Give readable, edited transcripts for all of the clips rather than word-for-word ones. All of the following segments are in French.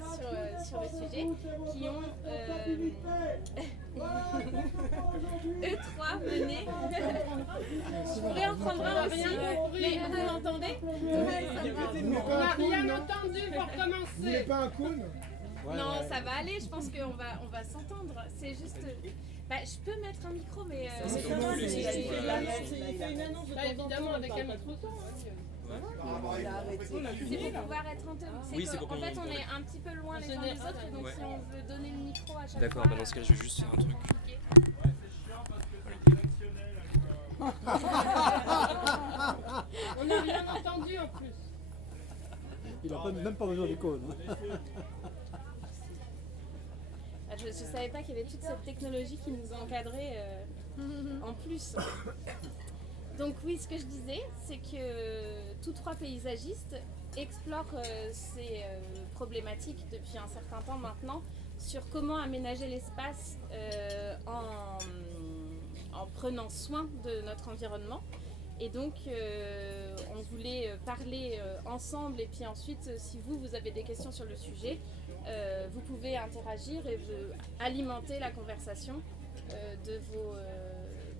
voilà, sur le sujet, qui ont E3 mené. Je pourrais en prendre un aussi, mais vous m'entendez? On n'a rien entendu pour commencer. Vous n'êtes pas un clown? Non, ça va aller, je pense qu'on va s'entendre. C'est juste. Je peux mettre un micro, mais. Il fait une annonce de évidemment avec un micro. C'est pour pouvoir être entendu. Oui, c'est pour en fait, on est un petit peu loin les uns des autres, et donc si on veut donner le micro à chaque fois. D'accord, dans ce cas, je vais juste faire un truc. On n'a rien entendu en plus. Il n'a même pas besoin d'icône. Je ne savais pas qu'il y avait toute cette technologie qui nous encadrait en plus. Donc oui, ce que je disais, c'est que tous trois paysagistes explorent ces problématiques depuis un certain temps maintenant sur comment aménager l'espace en prenant soin de notre environnement. Et donc, on voulait parler ensemble, et puis ensuite, si vous avez des questions sur le sujet, vous pouvez interagir et alimenter la conversation de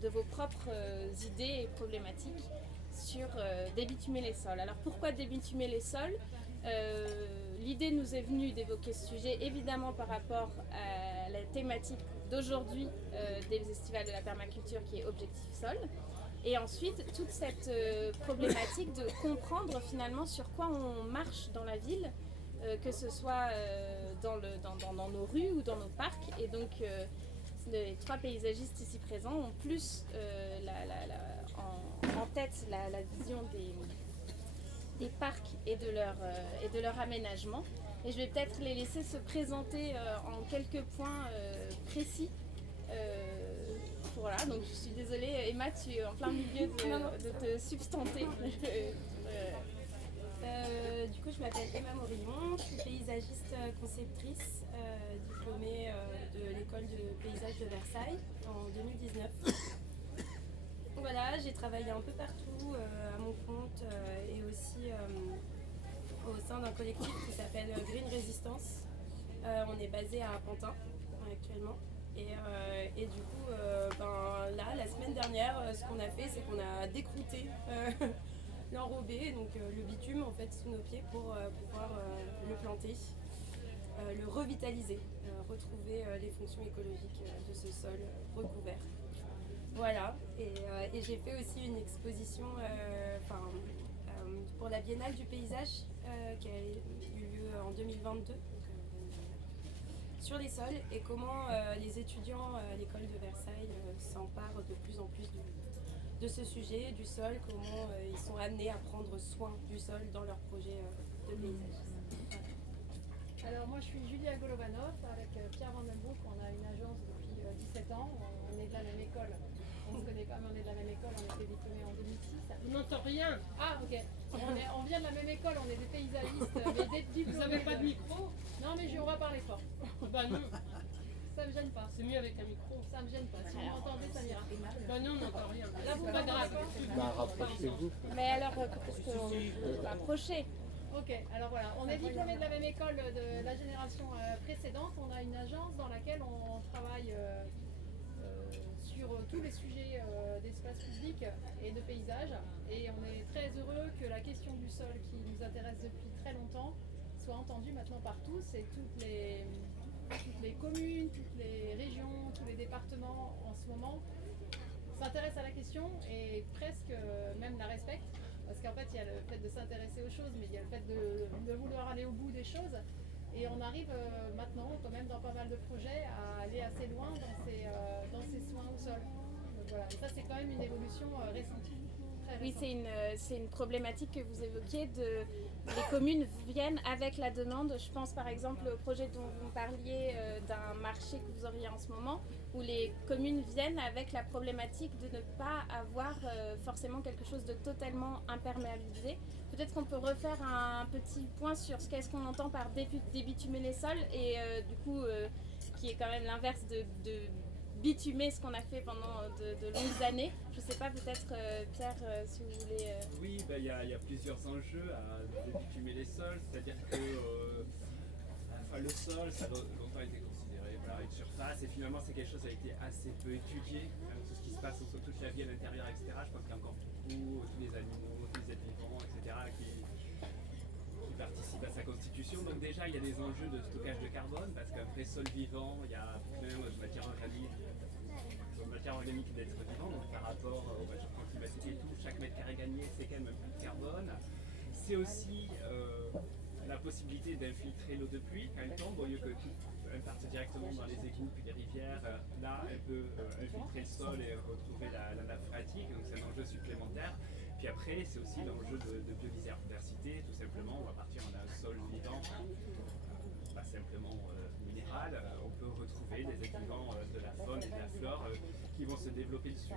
vos propres idées et problématiques sur débitumer les sols. Alors pourquoi débitumer les sols? L'idée nous est venue d'évoquer ce sujet évidemment par rapport à la thématique d'aujourd'hui des festivals de la permaculture qui est Objectif Sol. Et ensuite, toute cette problématique de comprendre finalement sur quoi on marche dans la ville, que ce soit dans nos rues ou dans nos parcs. Et donc, les trois paysagistes ici présents ont plus en tête la vision des parcs et de leur aménagement. Et je vais peut-être les laisser se présenter en quelques points précis. Voilà, donc je suis désolée, Emma, tu es en plein milieu de te substanter. Du coup, je m'appelle Emma Morillon, je suis paysagiste conceptrice, diplômée de l'école de paysage de Versailles en 2019. Voilà, j'ai travaillé un peu partout à mon compte et aussi au sein d'un collectif qui s'appelle Green Resistance. On est basé à Pantin actuellement. Et du coup, là, la semaine dernière, ce qu'on a fait, c'est qu'on a décrouté l'enrobé, donc le bitume en fait sous nos pieds pour pouvoir le planter, le revitaliser, retrouver les fonctions écologiques de ce sol recouvert. Voilà, et j'ai fait aussi une exposition pour la Biennale du paysage qui a eu lieu en 2022. Sur les sols et comment les étudiants à l'école de Versailles s'emparent de plus en plus de ce sujet, du sol, comment ils sont amenés à prendre soin du sol dans leur projet de paysagisme. Alors moi je suis Julia Golovanov avec Pierre Vandenbroek, on a une agence depuis 17 ans, on est de la même école. On ne se connaît pas mais on est de la même école, on a été diplômés en 2006. On n'entend rien. Ah ok, on vient de la même école, on est des paysagistes, mais des diplômés. Vous n'avez pas de micro? Non mais on va parler fort. Bah non, Ça me gêne pas. c'est mieux avec un micro. Ça me gêne pas. Si vous m'entendez, ça m'ira. Bah non, on n'entend rien. Là, vous C'est pas grave. Rapprochez-vous. Mais alors, parce qu'on peut approcher. Ok, alors voilà, on est diplômés de la même école de la génération précédente. On a une agence dans laquelle on travaille sur tous les sujets d'espace public et de paysage. Et on est très heureux que la question du sol qui nous intéresse depuis très longtemps soit entendue maintenant par tous et toutes les communes, toutes les régions, tous les départements en ce moment s'intéressent à la question et presque même la respectent. Parce qu'en fait, il y a le fait de s'intéresser aux choses, mais il y a le fait de vouloir aller au bout des choses. Et on arrive maintenant, quand même dans pas mal de projets, à aller assez loin dans ces soins au sol. Donc voilà, et ça c'est quand même une évolution récente. Oui, c'est une problématique que vous évoquiez. Les communes viennent avec la demande. Je pense par exemple au projet dont vous parliez d'un marché que vous auriez en ce moment, où les communes viennent avec la problématique de ne pas avoir forcément quelque chose de totalement imperméabilisé. Peut-être qu'on peut refaire un petit point sur ce qu'est-ce qu'on entend par débitumer les sols et du coup qui est quand même l'inverse de bitumer, ce qu'on a fait pendant de longues années. Je ne sais pas, peut-être Pierre, si vous voulez... Oui, il y a plusieurs enjeux à bitumer les sols, c'est-à-dire que le sol, ça a longtemps été considéré une surface, et finalement c'est quelque chose qui a été assez peu étudié. Tout ce qui se passe sur toute la vie à l'intérieur, etc. Je pense qu'il y a encore beaucoup, tous les animaux, tous les êtres vivants, etc. qui participent à sa constitution. Donc déjà il y a des enjeux de stockage de carbone, parce qu'un vrai sol vivant, il y a plein de matière organique d'êtres vivants, donc par rapport au réchauffement climatique et tout, chaque mètre carré gagné c'est quand même un peu de carbone. C'est aussi la possibilité d'infiltrer l'eau de pluie quand elle tombe, au lieu que elle parte directement dans les égouts puis les rivières. Là, elle peut infiltrer le sol et retrouver la nappe phréatique, donc c'est un enjeu supplémentaire. Puis après, c'est aussi l'enjeu de biodiversité, tout simplement. On va partir d'un sol vivant, pas simplement minéral. On peut retrouver des êtres vivants de la faune et de la flore qui vont se développer dessus.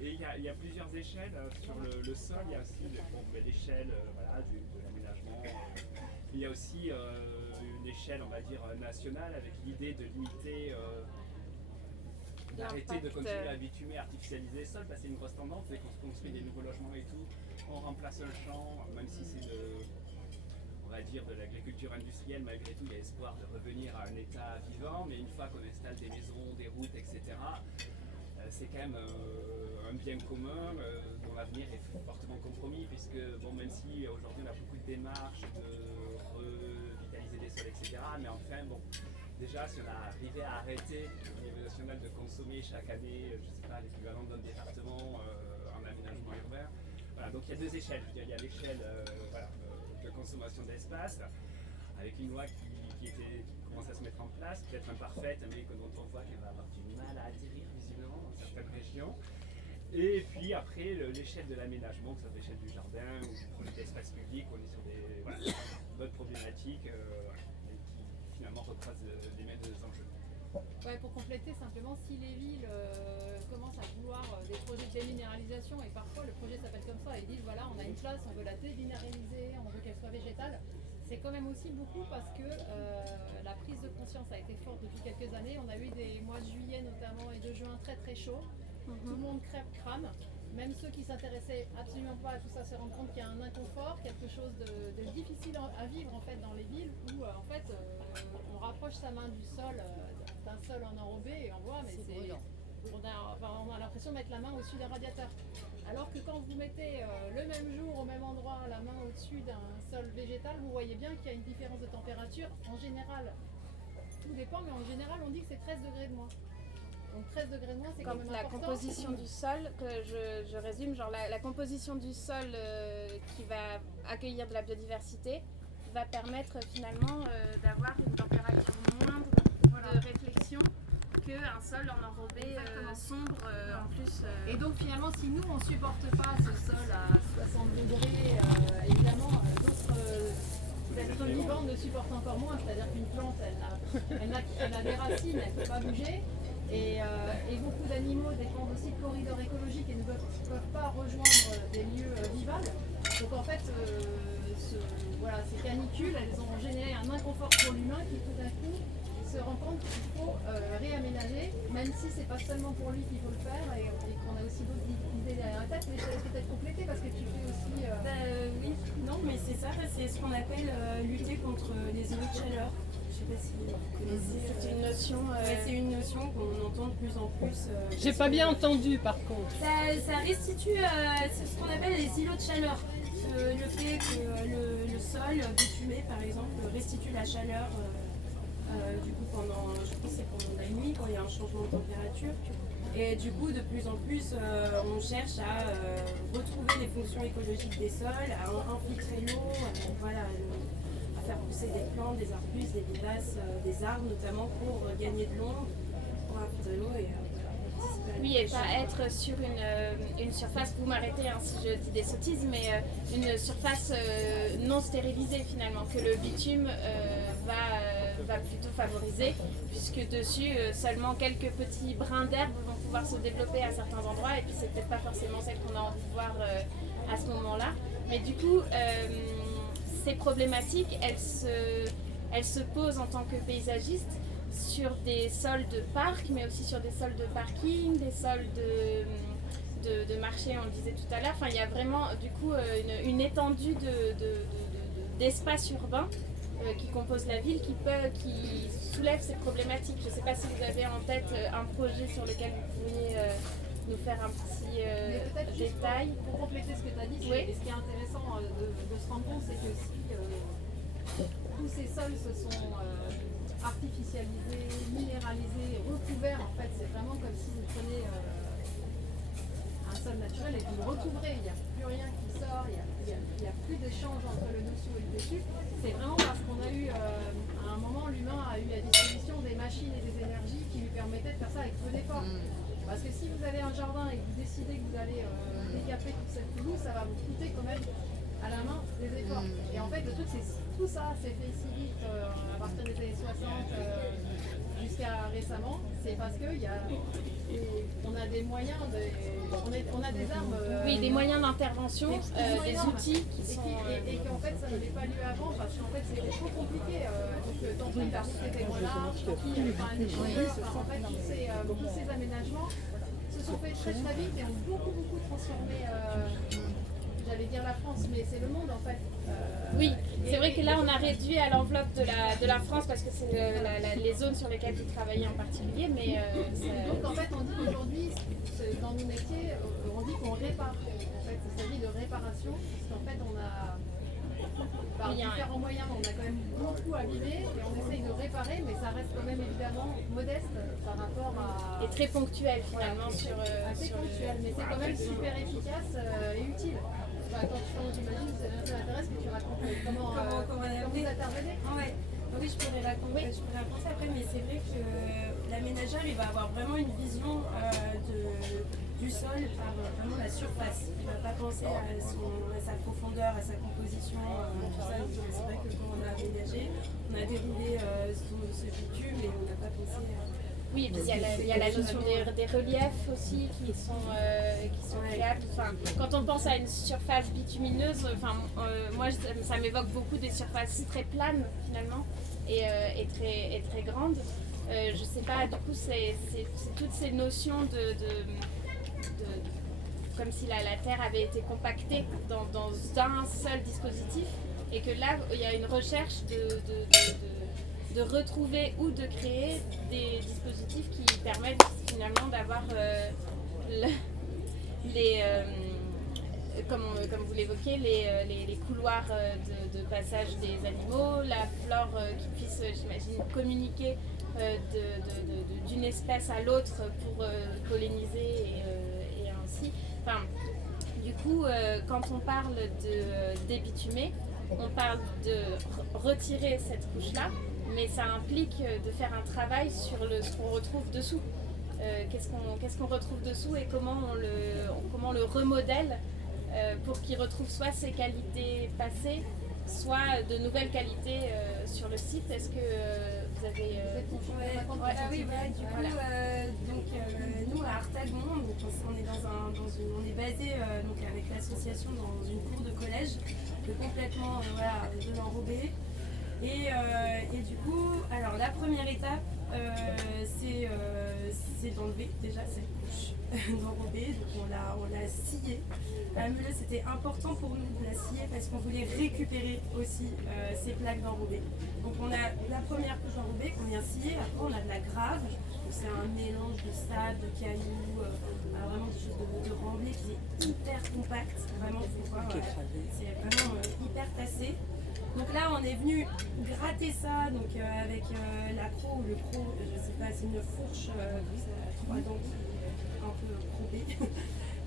Et il y a plusieurs échelles sur le sol. Il y a aussi l'échelle de l'aménagement. Il y a aussi une échelle, on va dire, nationale, avec l'idée de limiter, d'arrêter de continuer à bitumer, artificialiser les sols, parce que c'est une grosse tendance, dès qu'on se construit des nouveaux logements et tout, on remplace un champ, même si c'est on va dire de l'agriculture industrielle, malgré tout il y a espoir de revenir à un état vivant, mais une fois qu'on installe des maisons, des routes, etc., c'est quand même un bien commun dont l'avenir est fortement compromis, puisque même si aujourd'hui on a beaucoup de démarches de revitaliser des sols, etc., mais enfin déjà si on arrivé à arrêter au niveau national de consommer chaque année, je ne sais pas, l'équivalent d'un département en aménagement urbain, voilà, donc il y a deux échelles. Il y a l'échelle de consommation d'espace, avec une loi qui commence à se mettre en place, peut-être imparfaite, mais dont on voit qu'elle va avoir du mal à atterrir visiblement dans certaines régions. Et puis après, l'échelle de l'aménagement, que ce soit l'échelle du jardin ou du projet d'espace public, on est sur d'autres problématiques qui finalement recroisent les mêmes enjeux. Ouais, pour compléter simplement, si les villes commencent à vouloir des projets de déminéralisation, et parfois le projet s'appelle comme ça, et ils disent voilà, on a une place, on veut la déminéraliser, on veut qu'elle soit végétale, c'est quand même aussi beaucoup parce que la prise de conscience a été forte depuis quelques années. On a eu des mois de juillet notamment et de juin très très chauds. Tout le monde crame. Même ceux qui s'intéressaient absolument pas à tout ça se rendent compte qu'il y a un inconfort, quelque chose de difficile à vivre en fait dans les villes où on rapproche sa main du sol, d'un sol en enrobé et on voit, mais on a l'impression de mettre la main au-dessus d'un radiateur. Alors que quand vous mettez le même jour au même endroit la main au-dessus d'un sol végétal, vous voyez bien qu'il y a une différence de température. En général, tout dépend, mais en général on dit que c'est 13 degrés de moins. Donc 13 degrés de moins, c'est quand même la important. composition du sol, que je résume, genre la composition du sol qui va accueillir de la biodiversité va permettre finalement d'avoir une température moindre de réflexion qu'un sol en enrobé sombre en plus. Et donc finalement, si nous on supporte pas ce sol à 60 degrés, évidemment d'autres êtres vivants ne supportent encore moins. C'est-à-dire qu'une plante, elle a des racines, elle ne peut pas bouger. Et beaucoup d'animaux dépendent aussi de corridors écologiques et ne peuvent pas rejoindre des lieux vivables. Donc en fait, ces canicules, elles ont généré un inconfort pour l'humain qui tout d'un coup se rend compte qu'il faut réaménager, même si c'est pas seulement pour lui qu'il faut le faire et qu'on a aussi d'autres idées derrière la tête. Mais je te laisse peut-être compléter parce que tu fais aussi... Oui, non, mais c'est ça, c'est ce qu'on appelle lutter contre les îlots de chaleur. Je sais pas si vous connaissez. C'est une notion. C'est une notion qu'on entend de plus en plus. J'ai pas bien entendu par contre. Ça restitue c'est ce qu'on appelle les îlots de chaleur. Le fait que le sol bitumé, par exemple, restitue la chaleur du coup pendant la nuit quand il y a un changement de température. Et du coup, de plus en plus, on cherche à retrouver les fonctions écologiques des sols, à infiltrer l'eau, à faire pousser des plantes, des arbustes, des vivaces, des arbres notamment pour gagner de l'ombre, pour infiltrer l'eau et oui, et pas être sur une surface, vous m'arrêtez si je dis des sottises, mais une surface non stérilisée finalement, que le bitume va plutôt favoriser, puisque dessus seulement quelques petits brins d'herbe vont pouvoir se développer à certains endroits, et puis c'est peut-être pas forcément celle qu'on a envie de voir à ce moment-là. Mais du coup, ces problématiques, elles se posent en tant que paysagiste sur des sols de parc, mais aussi sur des sols de parking, des sols de marché, on le disait tout à l'heure. Enfin, il y a vraiment du coup une étendue d'espace urbain qui composent la ville qui soulèvent ces problématiques. Je ne sais pas si vous avez en tête un projet sur lequel vous pourriez nous faire un petit détail. Pour compléter ce que tu as dit, Oui. et ce qui est intéressant de se rendre compte, c'est que si tous ces sols se sont artificialisés, minéralisés, recouverts, en fait, c'est vraiment comme si vous prenez un sol naturel et vous le recouvrez. Il n'y a plus rien qui sort, il n'y a plus d'échange entre le dessous et le dessus. C'est vraiment parce qu'on a eu, à un moment, l'humain a eu à disposition des machines et des énergies qui lui permettaient de faire ça avec peu d'efforts. Parce que si vous avez un jardin et que vous décidez que vous allez décaper toute cette pelouse, ça va vous coûter quand même à la main des efforts. Et en fait, le truc, c'est tout ça s'est fait si vite à partir des années 60 jusqu'à récemment, c'est parce qu'on a des moyens, on a des armes. Oui, des moyens d'intervention, des outils qui sont... Et qu'en fait, ça n'avait pas lieu avant parce qu'en fait, c'était trop compliqué. Donc, tant qu'il a monté des grenades, tant qu'il n'y avait pas un échange, en fait, tous ces aménagements se sont faits très très vite et ont beaucoup transformé, j'allais dire la France, mais c'est le monde en fait. Oui, c'est vrai que là on a réduit à l'enveloppe de la France parce que c'est les zones sur lesquelles vous travaillez en particulier, mais donc en fait on dit aujourd'hui, dans nos métiers, on dit qu'on répare. En fait, il s'agit de réparation, parce qu'en fait on a, par différents moyens, on a quand même beaucoup abîmé et on essaye de réparer, mais ça reste quand même évidemment modeste par rapport à... et très ponctuel finalement assez ponctuel, mais c'est quand même super efficace et utile. Enfin, quand j'imagine, ça m'intéresse que tu racontes comment vous intervenez. Ouais. Oui, je pourrais raconter après, mais c'est vrai que l'aménageur, il va avoir vraiment une vision du sol par vraiment la surface. Il ne va pas penser à sa profondeur, à sa composition, tout ça. C'est vrai que quand on a aménagé, on a déroulé ce bitume, mais on n'a pas pensé à... Oui, et puis il y a la notion des reliefs aussi qui sont créables. Enfin, quand on pense à une surface bitumineuse, moi ça m'évoque beaucoup des surfaces très planes finalement et très grandes. Je sais pas, du coup c'est toutes ces notions comme si la Terre avait été compactée dans un seul dispositif et que là il y a une recherche de retrouver ou de créer des dispositifs qui permettent finalement d'avoir comme vous l'évoquez, les couloirs de passage des animaux, la flore qui puisse, j'imagine, communiquer d'une espèce à l'autre pour polliniser et ainsi. Enfin, du coup, quand on parle de débitumer, on parle de retirer cette couche-là, mais ça implique de faire un travail sur ce qu'on retrouve dessous. Qu'est-ce qu'on retrouve dessous et comment on le remodèle pour qu'il retrouve soit ses qualités passées, soit de nouvelles qualités sur le site. Est-ce que vous avez... oui, voilà, du coup, nous à Artagon, on est basé avec l'association dans une cour de collège, complètement de l'enrobé. Et du coup, alors la première étape, c'est d'enlever déjà cette couche d'enrobé. Donc on l'a sciée. À la meuleuse, c'était important pour nous de la scier parce qu'on voulait récupérer aussi ces plaques d'enrobé. Donc on a la première couche d'enrobé qu'on vient scier. Après on a de la grave. Donc c'est un mélange de sable, de cailloux, vraiment quelque chose de remblai qui est hyper compact. Vraiment, faut voir, c'est vraiment hyper tassé. Donc là, on est venu gratter ça avec la croc ou le croc, je sais pas, c'est une fourche comme ça, 3 dents qui est un peu crobée.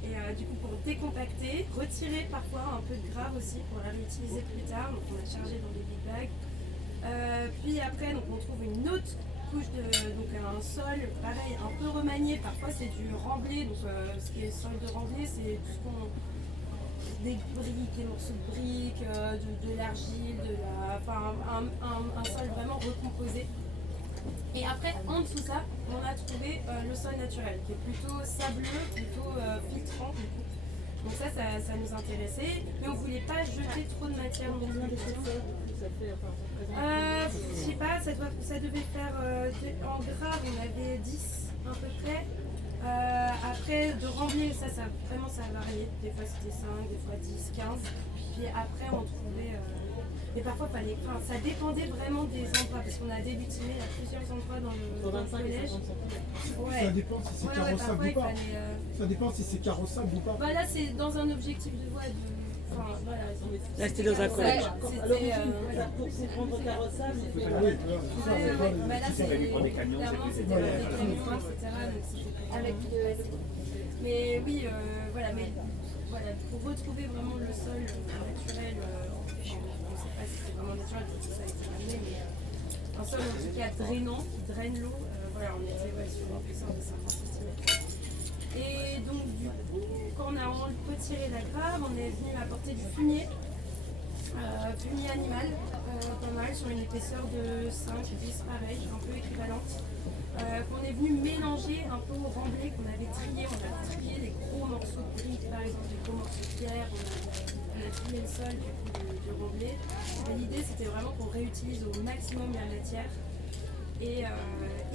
Et du coup, pour décompacter, retirer parfois un peu de grave aussi pour la réutiliser plus tard. Donc on a chargé dans des big bags. Puis après, donc, on trouve une autre couche donc un sol, pareil, un peu remanié. Parfois, c'est du remblai. Donc ce qui est sol de remblai, c'est tout ce qu'on... des briques, des morceaux de briques, de l'argile, un sol vraiment recomposé. Et après, en dessous ça, on a trouvé le sol naturel, qui est plutôt sableux, plutôt filtrant du coup. Donc ça nous intéressait, mais on ne voulait pas jeter trop de matière non plus. Je sais pas, ça devait faire en grave, on avait 10 à peu près. Après, de remblai, ça a varié. Des fois c'était 5, des fois 10, 15. puis après, on trouvait. Mais parfois, ça dépendait vraiment des endroits, parce qu'on a débuté à plusieurs endroits dans le collège. Ouais. Ça dépend si c'est carrossable ou pas. Ça dépend si c'est carrossable ou pas. Bah là, c'est dans un objectif de voie de. Enfin, voilà. Là, c'était dans un collège. C'était. Pour prendre carrossable, il faut Bah là, c'est. Pour des camions, Clairement, c'est c'était plus avec des camions, etc. Donc, c'était Avec Mais oui, voilà, mais voilà, pour retrouver vraiment le sol naturel, je ne sais pas si c'est vraiment naturel, parce que ça a été ramené, mais un sol en tout cas drainant, qui draine l'eau, voilà, on était sur une épaisseur de 50 cm. Et donc du coup, quand on a retiré la grave, on est venu apporter du fumier, fumier animal, pas mal, sur une épaisseur de 5-10 pareil, un peu équivalente. Qu'on est venu mélanger un peu au remblai qu'on avait trié. On a trié des gros morceaux de briques, par exemple, des gros morceaux de pierre. On a trié le sol du remblai. L'idée, c'était vraiment qu'on réutilise au maximum la matière. Et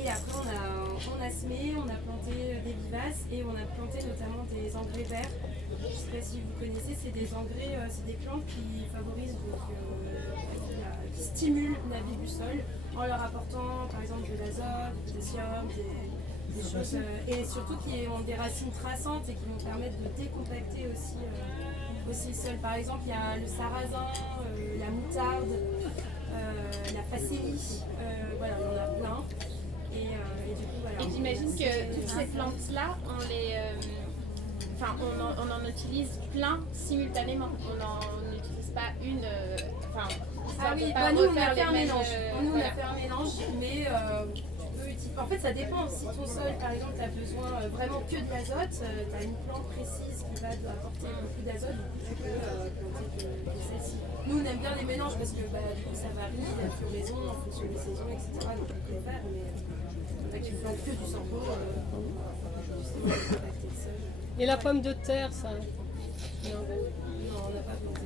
après, on a semé, on a planté des vivaces et on a planté notamment des engrais verts. Je ne sais pas si vous connaissez, c'est des engrais, c'est des plantes qui favorisent, qui stimulent la vie du sol, en leur apportant par exemple de l'azote, du potassium, des choses, et surtout qui ont des racines traçantes et qui vont permettre de décompacter aussi le sol. Par exemple, il y a le sarrasin, la moutarde, la facélie, voilà, il y en a plein. Et du coup, voilà. Et j'imagine que toutes ces plantes-là, on en utilise plein simultanément. On n'en utilise pas une. Ah oui, pas nous on a refaire fait un les mêmes, mélange. Nous on voilà. a fait un mélange, mais tu peux utiliser. En fait, ça dépend. Si ton sol, par exemple, a besoin vraiment que de l'azote, tu as une plante précise qui va apporter beaucoup d'azote, donc tu peux planter que celle-ci. Nous on aime bien les mélanges parce que du coup ça varie, la floraison en fonction des saisons, etc. Donc on peut le faire, mais tu plantes que du sampo. Et la pomme de terre, ça. Non, on n'a pas planté.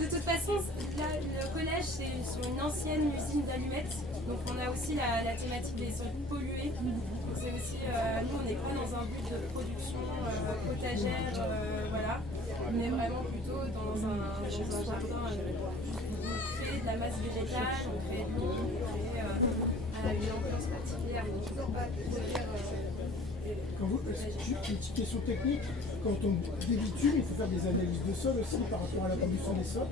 De toute façon, là, le collège, c'est sur une ancienne usine d'allumettes. Donc on a aussi la thématique des sols pollués. Donc c'est aussi, nous on n'est pas dans un but de production potagère, voilà. On est vraiment plutôt dans un jardin. On crée de la masse végétale, on crée de l'eau, on crée une ambiance particulière. Une petite question technique, quand on débitume, il faut faire des analyses de sol aussi par rapport à la pollution des sols.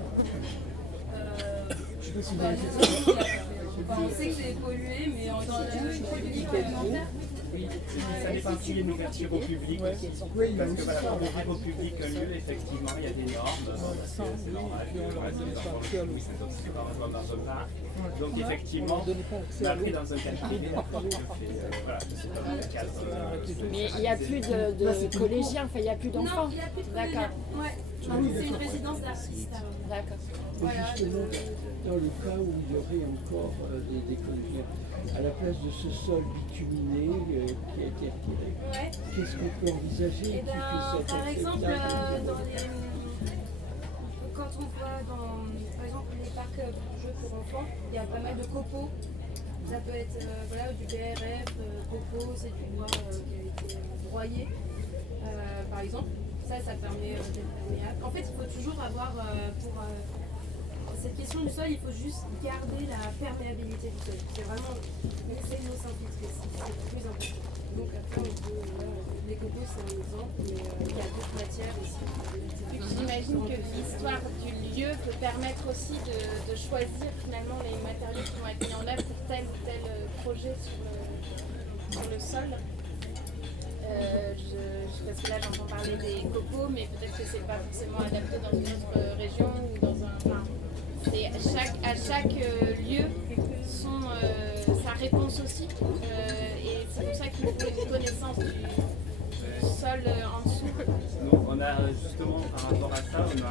Je sais pas si vous avez fait ça. On sait que c'est pollué, mais dans la public, Oui, ça dépend qui est une ouverture au public. Oui, il y a Parce que aussi voilà, ça. quand on ouvre au public un lieu, effectivement, il y a des normes. C'est normal. C'est pas un repas. Donc effectivement, mais après dans un cadre privé, voilà, c'est pas dans le cadre. Mais il n'y a plus de collégiens, enfin il n'y a plus d'enfants. Non, il n'y a plus de D'accord. Ouais. C'est une résidence d'artistes. D'accord. Voilà, Justement, dans le cas où il y aurait encore des collégiens, à la place de ce sol bituminé qui a été retiré, ouais. qu'est-ce qu'on peut envisager Et qui fait ça par exemple, acceptable? quand on voit dans par exemple, les parcs de jeux pour enfants, il y a pas mal de copeaux. Ça peut être du BRF, copeaux, c'est du bois qui a été broyé, par exemple. Ça permet d'être perméable. En fait, il faut toujours avoir cette question du sol, il faut juste garder la perméabilité du sol. C'est vraiment laisser l'eau s'infiltrer, c'est le plus important. Donc après, on peut, les copeaux c'est un exemple, mais il y a d'autres matières aussi. Puis j'imagine que l'histoire du lieu peut permettre aussi de choisir finalement les matériaux qui vont être mis en œuvre pour tel ou tel projet sur le sol. Parce que là j'entends parler des copeaux, mais peut-être que c'est pas forcément adapté dans une autre région ou dans un. Enfin, c'est à chaque lieu sa réponse aussi. Et c'est pour ça qu'il faut une connaissance du sol en dessous. Donc on a justement par rapport à ça, on a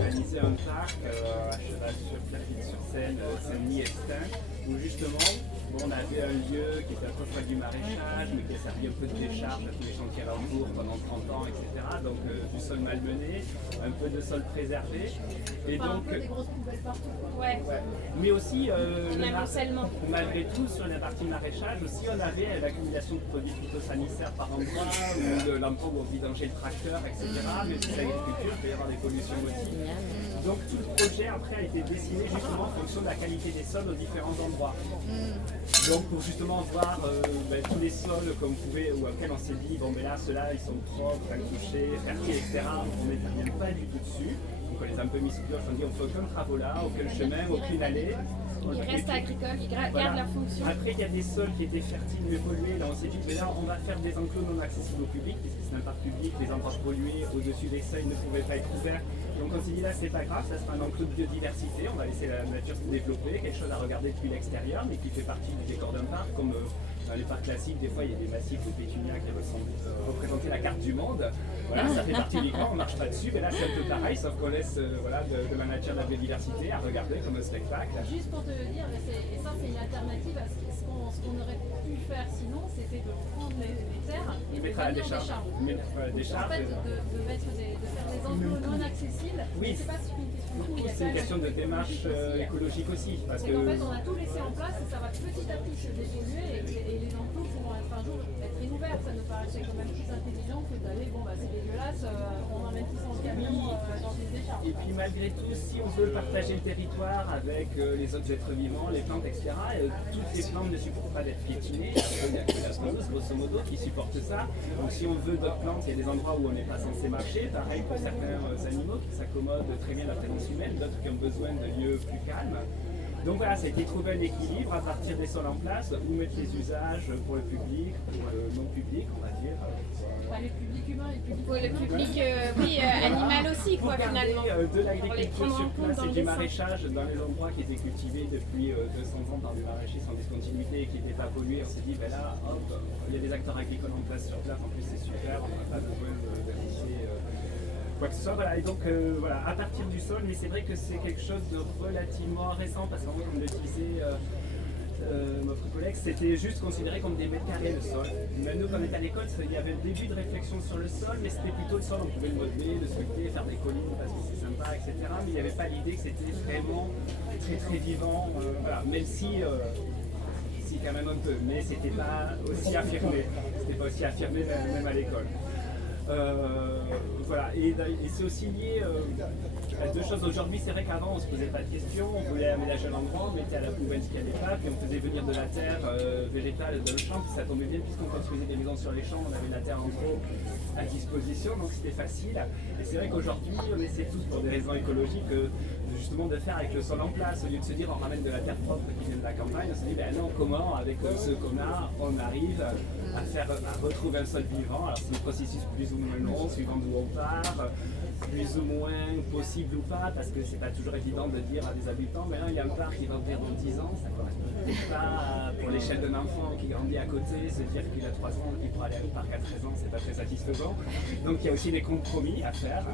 réalisé réaliser un parc à cheval sur Pierrefitte-sur-Seine, Saint-Denis-Estin, où justement on avait un lieu qui était autrefois du maraîchage, mais qui a servi un peu de décharge à tous les chantiers alentours pendant 30 ans, etc. Donc du sol malmené, un peu de sol préservé. Et Enfin, donc, un peu des grosses poubelles partout. Ouais. ouais. Mais aussi, Malgré tout, sur la partie maraîchage, aussi on avait l'accumulation de produits phytosanitaires par endroit, ou de l'endroit où on vidangeait le tracteur, etc. Mais aussi l'agriculture, il peut y avoir des pollutions aussi. Donc tout le projet après a été dessiné justement en fonction de la qualité des sols aux différents endroits. Donc pour justement voir tous les sols qu'on pouvait, ou auxquels on s'est dit, bon mais là ceux-là ils sont propres, accouchés, fertiles, etc. On n'intervient pas du tout dessus. Donc on les a un peu mis sous cloche, on dit on fait aucun travaux là, aucun chemin, aucune allée. Ils restent agricoles, ils gardent leur fonction. Après, il y a des sols qui étaient fertiles mais pollués. Là, on s'est dit, mais là, on va faire des enclos non accessibles au public, puisque c'est un parc public, les endroits pollués au-dessus des seuils ne pouvaient pas être ouverts. Donc, on s'est dit, là, c'est pas grave, ça sera un enclos de biodiversité. On va laisser la nature se développer, quelque chose à regarder depuis l'extérieur, mais qui fait partie du décor d'un parc, comme dans les parcs classiques, des fois, il y a des massifs de pétunias qui représentaient la carte du monde. Voilà, ça fait partie du camp, on marche pas dessus, mais là, c'est un peu pareil, sauf qu'on laisse de la nature, de la biodiversité à regarder comme un spectacle. Juste pour te dire, et ça c'est une alternative à ce qu'on aurait pu faire sinon, c'était de prendre les terres et de Mettre les à la mettre en décharge. décharge. En fait, de faire des enclos non accessibles, Oui. c'est pas une question de coût, il y a C'est quand une même question de démarche écologique aussi. Parce c'est que qu'en fait, on a tout laissé en place et ça va petit à petit se dépolluer et les enclos pourront un jour être réouverts. Ça nous paraissait quand même plus intelligent que d'aller, bon bah c'est dégueulasse, on emmène tout en camion dans une décharge. Et puis malgré tout, si on veut partager le territoire avec les autres êtres vivants, les plantes, etc., toutes les plantes ne supportent pas d'être piétinées. Il n'y a que la spirose, grosso modo, qui supporte ça. Donc si on veut d'autres plantes, il y a des endroits où on n'est pas censé marcher. Pareil pour certains animaux qui s'accommodent très bien à la présence humaine, d'autres qui ont besoin de lieux plus calmes. Donc voilà, ça a été trouver un équilibre à partir des sols en place, où mettre les usages pour le public, pour le non-public, on va dire. Enfin, les publics humains, les publics Pour le public, animal aussi, quoi, Pour garder, finalement. de Pour les l'agriculture prendre en sur compte place dans et le du dessin. maraîchage dans les endroits qui étaient cultivés depuis 200 ans par des maraîchers sans discontinuité et qui n'étaient pas pollués. On s'est dit, ben là, hop, il y a des acteurs agricoles en place sur place, en plus c'est super, on n'a pas besoin d'afficher quoi que ce soit. Voilà. Et donc, voilà, à partir du sol, mais c'est vrai que c'est quelque chose de relativement récent parce qu'en fait, comme le disait notre collègue, c'était juste considéré comme des mètres carrés le sol. Mais nous, quand on était à l'école, il y avait un début de réflexion sur le sol, mais c'était plutôt le sol, on pouvait le modeler, le sculpter, faire des collines parce que c'est sympa, etc. Mais il n'y avait pas l'idée que c'était vraiment très très vivant, voilà. Même si quand même un peu, mais c'était pas aussi affirmé. C'était pas aussi affirmé même à l'école. Voilà, et c'est aussi lié à deux choses. Aujourd'hui, c'est vrai qu'avant, on se posait pas de questions, on voulait aménager l'endroit, on mettait à la poubelle ce qu'il n'y avait pas, puis on faisait venir de la terre végétale dans le champ, puis ça tombait bien, puisqu'on construisait des maisons sur les champs, on avait la terre en gros à disposition, donc c'était facile. Et c'est vrai qu'aujourd'hui, on essaie tous, pour des raisons écologiques, justement de faire avec le sol en place, au lieu de se dire on ramène de la terre propre qui vient de la campagne, on se dit ben non, comment avec ce qu'on a, on arrive à retrouver un sol vivant. Alors c'est un processus plus ou moins long, suivant d'où on part, plus ou moins possible ou pas, parce que c'est pas toujours évident de dire à des habitants, mais là il y a un parc qui va ouvrir dans 10 ans, ça correspond peut-être pas pour l'échelle d'un enfant qui grandit à côté, se dire qu'il a 3 ans, qu'il pourra aller au parc à 13 ans, c'est pas très satisfaisant. Donc il y a aussi des compromis à faire,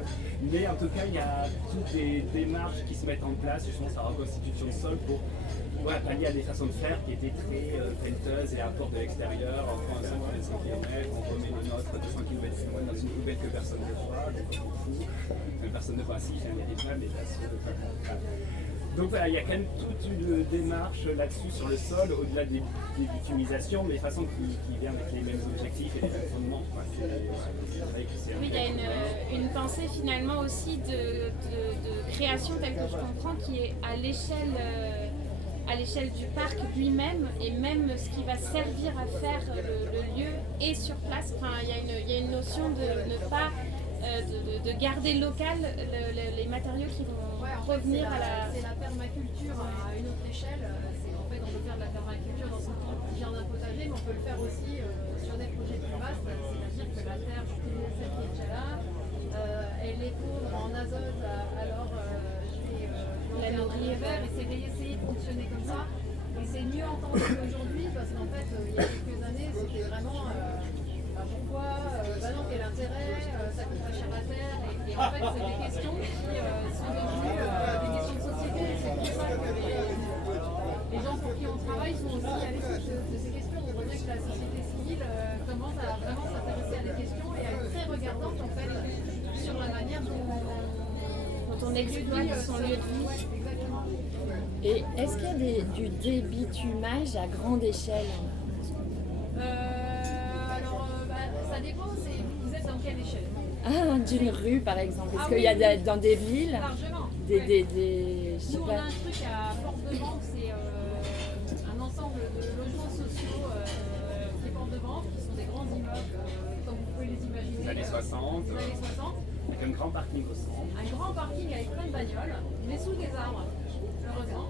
mais en tout cas il y a toutes des démarches qui se mettent en place, justement sa reconstitution de sol pour pallier à des façons de faire qui étaient très pelleteuses et apport de l'extérieur, on prend un sol de 100 km, on remet le nôtre de 100 km plus loin dans une poubelle que personne ne voit, donc on s'en fout, personne ne voit si, il y a des femmes, mais donc voilà, il y a quand même toute une démarche là-dessus sur le sol, au-delà des bitumisations, mais de façon qui vient avec les mêmes objectifs et les mêmes fondements. Oui, il y a une pensée finalement aussi de création telle que je comprends qui est à l'échelle du parc lui-même et même ce qui va servir à faire le lieu est sur place. Enfin, il y a une notion de ne pas de garder local les matériaux qui vont revenir à la... C'est la permaculture à une autre échelle. En fait, on peut faire de la permaculture dans son jardin potager, mais on peut le faire aussi sur des projets plus vastes. C'est-à-dire que la terre, celle qui est déjà là, elle est pauvre en azote, alors je vais la nourrir vert et c'est d'essayer de fonctionner comme ça. Et c'est mieux entendu qu'aujourd'hui, parce qu'en fait, il y a quelques années, c'était vraiment pourquoi, non, quel intérêt, ça coûte pas cher la terre, et Et en fait, c'est des questions qui sont devenues des questions de société. C'est pour ça que les gens pour qui on travaille sont aussi à l'écoute de ces questions. On voit bien que la société civile commence à vraiment s'intéresser à des questions et à être très regardante en fait sur la manière dont on exploite son lieu de vie. Ouais, exactement. Et est-ce qu'il y a du débitumage à grande échelle? Ça dépend, vous êtes dans quelle échelle? Ah, d'une rue par exemple. Est-ce Ah qu'il oui, y a oui. dans des villes Largement. je sais Nous, on pas. a un truc à Porte de Banque, c'est un ensemble de logements sociaux qui est Porte de Banque, qui sont des grands immeubles, comme vous pouvez les imaginer. Les années 60, Des années 60. avec un grand parking au centre. Un grand parking avec plein de bagnoles, mais sous des arbres, heureusement.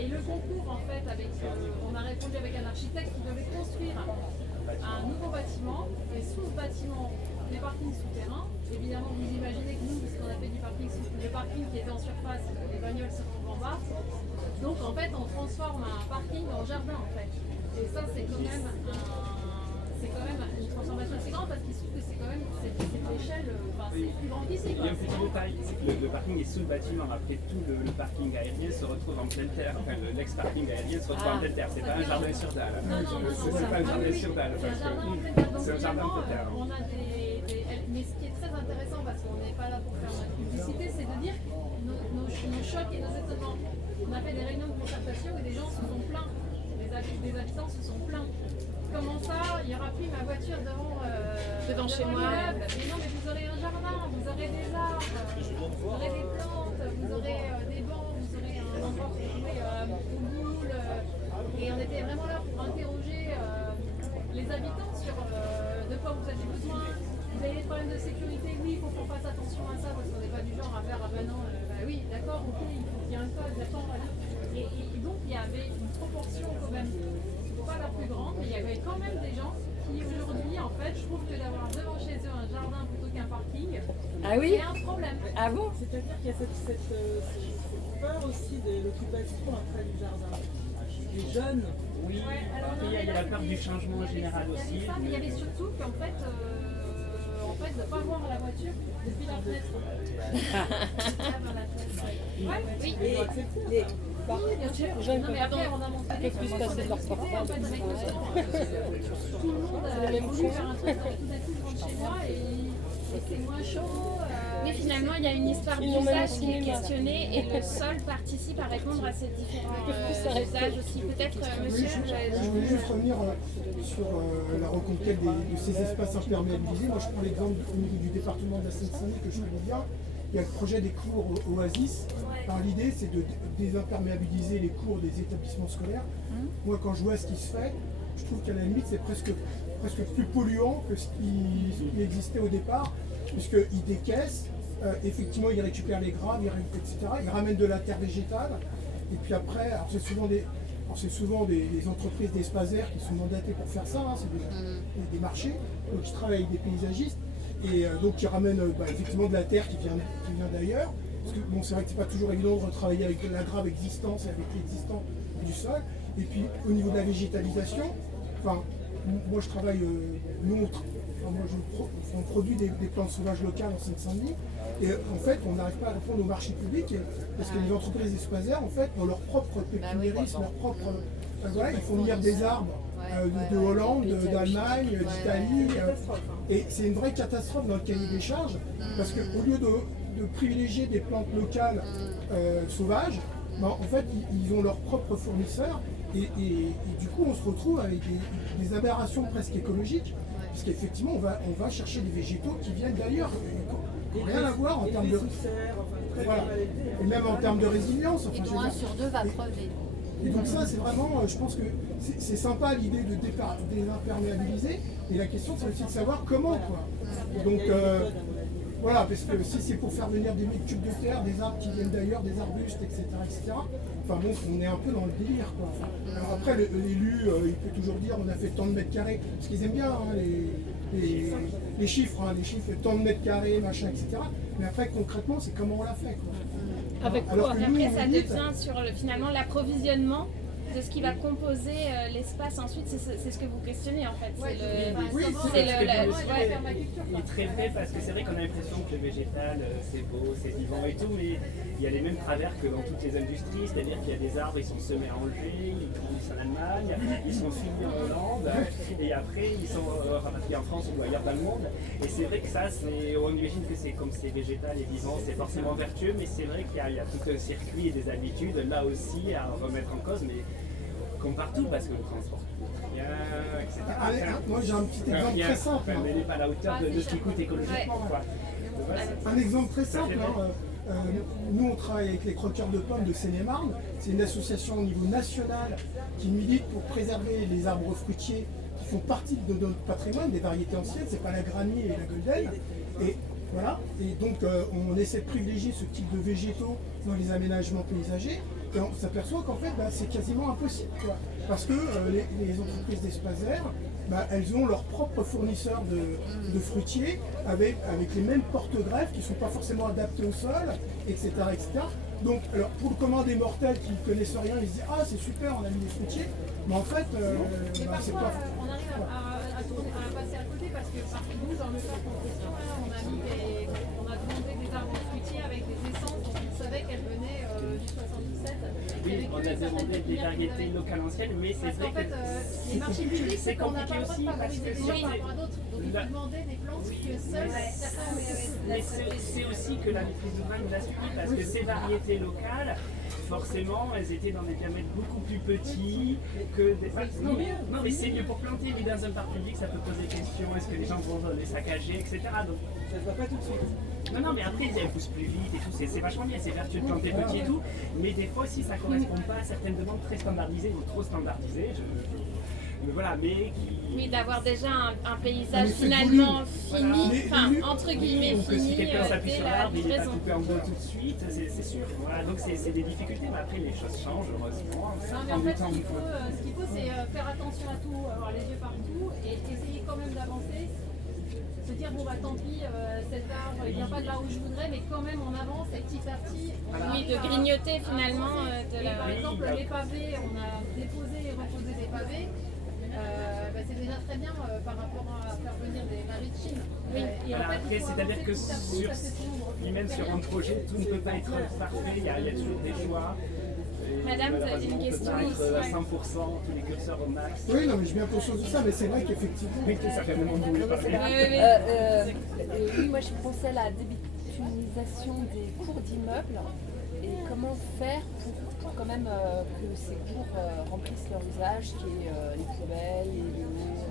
Et le concours, en fait, on a répondu avec un architecte qui devait construire un nouveau bâtiment, et sous ce bâtiment, des parkings souterrains. Évidemment, vous imaginez que nous, puisqu'on a fait du parking, le parking qui était en surface, les bagnoles se trouvent en bas. Donc, en fait, on transforme un parking en jardin, en fait. Et ça, c'est quand même une transformation assez grande parce qu'il se trouve que c'est quand même cette échelle, c'est plus grand qu'ici. Il y a un petit détail, c'est que le parking est sous le bâtiment. Après, tout le parking aérien se retrouve en pleine terre. Enfin, l'ex-parking aérien se retrouve en pleine terre. C'est pas un jardin sur dalle. C'est pas un jardin sur dalle. C'est un jardin en pleine terre. Donc, C'est un jardin en pleine terre. on a mais ce qui est très intéressant, parce qu'on n'est pas là pour faire notre publicité, c'est de dire nos chocs et nos étonnements. On a fait des réunions de concertation et des gens se sont plaints. Les habitants se sont plaints. Comment ça, il n'y aura plus ma voiture devant chez moi. l'immeuble. Mais non, mais vous aurez un jardin, vous aurez des arbres, vous aurez des plantes, vous aurez des bancs, vous aurez un endroit pour jouer aux boules. Et on était vraiment là pour interroger les habitants sur de quoi vous avez besoin. Vous avez des problèmes de sécurité, oui, il faut qu'on fasse attention à ça parce qu'on n'est pas du genre à faire non, oui, d'accord, ok, il faut qu'il y ait un code, d'accord, voilà. Et donc il y avait une proportion quand même, pas la plus grande, mais il y avait quand même des gens qui aujourd'hui, en fait, je trouve que d'avoir devant chez eux un jardin plutôt qu'un parking, Ah oui? c'est un problème. Ah bon? C'est-à-dire qu'il y a cette peur aussi de l'occupation après du jardin. Les jeunes, Oui, Ouais, alors, non, il y a mais la là, peur du changement général Il y aussi. avait ça, mais il y avait surtout qu'en fait, de ne pas voir la voiture depuis la fenêtre. Oui, ils ont accepté. oui, bien sûr. Non, mais après, on a montré des trucs. En fait, avec le temps, tout le monde a voulu faire un truc, tout d'un coup, je rentre chez moi et c'est moins chaud. Mais finalement, il y a une histoire Ils l'ont d'usage même qui est cinéma. questionnée et le sol participe à répondre à ces différents usages aussi. Peut-être, monsieur, Je voulais juste revenir sur la reconquête de ces espaces imperméabilisés. Moi, je prends l'exemple au niveau du département de la Seine-Saint-Denis que je connais bien. Il y a le projet des cours Oasis. Alors, l'idée, c'est de désimperméabiliser les cours des établissements scolaires. Moi, quand je vois ce qui se fait, je trouve qu'à la limite, c'est presque plus polluant que ce qui existait au départ, puisqu'ils décaissent, effectivement, ils récupèrent les graves, etc. Ils ramènent de la terre végétale. Et puis après, alors c'est souvent des entreprises d'espaces verts qui sont mandatées pour faire ça, hein, c'est des marchés, donc ils travaillent avec des paysagistes, et donc ils ramènent effectivement de la terre qui vient d'ailleurs, parce que bon, c'est vrai que c'est pas toujours évident de retravailler avec la grave existence et avec l'existant du sol, et puis au niveau de la végétalisation, moi je travaille, on produit des plantes sauvages locales en Seine-Saint-Denis, et en fait on n'arrive pas à répondre aux marchés publics, parce que les entreprises espacières, en fait, dans leur propre pépiniérisme, leur propre... ils font venir des arbres de Hollande, d'Allemagne, d'Italie, et c'est une vraie catastrophe dans le cahier des charges, parce qu'au lieu de privilégier des plantes locales sauvages, en fait ils ont leurs propres fournisseurs, et du coup on se retrouve avec des aberrations presque écologiques, parce qu'effectivement on va chercher des végétaux qui viennent d'ailleurs, rien à voir en termes de... Voilà. Et même en termes de résilience. Et dont un sur deux va crever. Et donc ça, c'est vraiment, je pense que c'est sympa l'idée de désimperméabiliser, et la question c'est aussi de savoir comment, quoi. Et donc voilà, parce que si c'est pour faire venir des tubes de terre, des arbres qui viennent d'ailleurs, des arbustes, etc., enfin bon, on est un peu dans le délire, quoi. Alors après, l'élu, il peut toujours dire on a fait tant de mètres carrés, parce qu'ils aiment bien hein, les chiffres, tant de mètres carrés, machin, etc. Mais après, concrètement, c'est comment on l'a fait, quoi. Avec quoi? Après, ça devient sur finalement l'approvisionnement de ce qui va composer l'espace ensuite. C'est ce que vous questionnez en fait. Ouais, C'est Il est très vrai parce que c'est vrai qu'on a l'impression que le végétal c'est beau, c'est vivant et tout, mais il y a les mêmes travers que dans toutes les industries, c'est-à-dire qu'il y a des arbres, ils sont semés à Angers, ils grandissent en Allemagne, ils sont suivis en Hollande, et après ils sont rapatriés en France ou ailleurs dans le monde. Et c'est vrai que ça, on imagine que c'est comme c'est végétal et vivant, c'est forcément vertueux, mais c'est vrai qu'il y a tout un circuit et des habitudes là aussi à remettre en cause, mais comme partout, parce que le transport bien, etc. Moi j'ai un petit exemple très simple. Mais il n'est pas à la hauteur de ce qui coûte écologiquement. Quoi. Un exemple très simple. Nous on travaille avec les croqueurs de pommes de Seine-et-Marne. C'est une association au niveau national qui milite pour préserver les arbres fruitiers qui font partie de notre patrimoine, des variétés anciennes. C'est pas la granny et la golden. Et voilà. Et donc on essaie de privilégier ce type de végétaux dans les aménagements paysagers. Et on s'aperçoit qu'en fait, c'est quasiment impossible, quoi. Parce que les entreprises d'espaces verts, elles ont leurs propres fournisseurs de fruitiers avec les mêmes porte-greffes qui ne sont pas forcément adaptés au sol, etc. etc. Donc, alors, pour le commun des mortels qui ne connaissent rien, ils se disent « Ah, c'est super, on a mis des fruitiers », mais en fait, et parfois, c'est pas... on arrive à passer à côté parce que nous, dans le parc en question, on a demandé des arbres fruitiers avec des essences dont on savait qu'elles venaient du 77. Oui, on a demandé des variétés locales anciennes, mais c'est vrai que les marchés publics, c'est qu'on n'a pas compliqué le droit de aussi parce que favoriser des gens par rapport à d'autres. Donc ils demandaient des plantes que seuls certains mais c'est aussi que la maîtrise d'ouvrage nous a suivi parce que ces variétés locales, forcément, elles étaient dans des diamètres beaucoup plus petits que des... Non, mais c'est mieux pour planter, mais dans un parc public, ça peut poser question, est-ce que les gens vont les saccager, etc. Donc Ça se voit pas tout de suite. non, mais après, elles poussent plus vite et tout, c'est vachement bien, c'est vertueux de planter petit et tout, mais des fois aussi, ça correspond pas à certaines demandes très standardisées ou trop standardisées, mais voilà, mais qui... Oui, d'avoir déjà un paysage finalement fini, enfin entre guillemets que si fini, quelqu'un s'appuie dès sur la l'arbre, il n'est pas livraison. coupé en deux tout de suite, c'est sûr. Voilà, donc c'est des difficultés, mais après les choses changent, heureusement. Ça Non, mais prend en du fait, temps. ce qu'il faut, c'est faire attention à tout, avoir les yeux partout et essayer quand même d'avancer. Se dire, bon, bah tant pis, cet arbre, il vient pas de là où je voudrais, mais quand même on avance et petit à petit. Oui, de grignoter finalement de Et la... par exemple, les pavés, on a déposé et reposé des pavés. C'est déjà très bien par rapport à faire venir des pavés de Chine. Oui. Et en Voilà, fait, après, il faut c'est-à-dire avancer que petit à petit, ça fait tout. même sur un projet, tout ne peut pas être parfait, il y a toujours des choix. Et Madame, vous avez une question on peut pas ici. être à 100%, tous les curseurs au max. Oui, non, mais j'ai bien conscience de ça, mais c'est vrai qu'effectivement... Oui, ça fait un moment que vous voulez parler. Oui, moi je pensais à la débitumisation des cours d'immeubles et comment faire pour quand même que ces cours remplissent leur usage, qui est les poubelles et les eaux.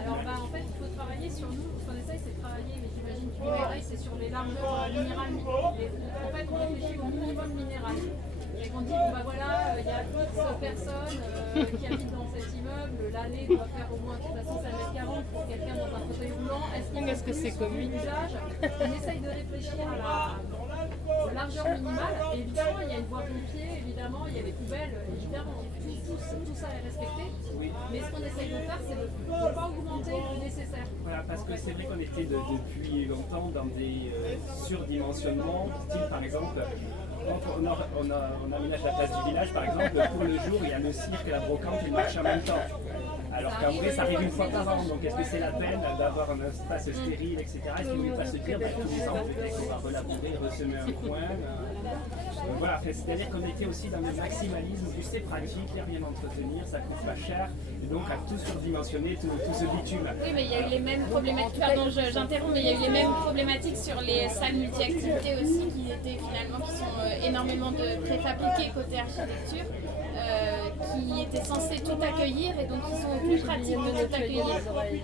Alors en fait, il faut travailler sur nous. Ce qu'on essaye, c'est de travailler, mais j'imagine que pareil, c'est sur les largeurs minérales. En fait, on réfléchit au minimum minéral. Et on dit, bon bah voilà, il y a X personnes qui habitent dans cet immeuble, l'allée doit faire au moins, de toute façon, 1m40 pour quelqu'un dans un fauteuil roulant. Est-ce que c'est commun usage? On essaye de réfléchir à la largeur minimale. Et évidemment, il y a une voie pompier, évidemment, il y a les poubelles, évidemment, tout ça est respecté. Mais ce qu'on essaye de faire, c'est de ne pas augmenter le nécessaire. Voilà, parce que c'est vrai qu'on était depuis longtemps dans des surdimensionnements, style par exemple, quand on aménage la place du village, par exemple, pour le jour, il y a le cirque et la brocante qui marchent en même temps. Alors qu'en vrai, ça arrive une fois par an, donc est-ce que c'est la peine d'avoir un espace stérile, etc. Est-ce qu'il ne faut pas se dire, tous les ans, peut-être qu'on va relabourer, ressemer un coin voilà, c'est-à-dire qu'on était aussi dans le maximalisme du c'est pratique, il n'y a rien à entretenir, ça coûte pas cher, et donc à tout surdimensionner, tout ce bitume. Oui, mais il y a eu les mêmes problématiques, pardon, j'interromps, mais il y a eu les mêmes problématiques sur les salles multi-activités aussi, qui étaient finalement, qui sont énormément de préfabriqués côté architecture, qui étaient censés tout accueillir et donc qui sont plus pratiques de tout accueillir,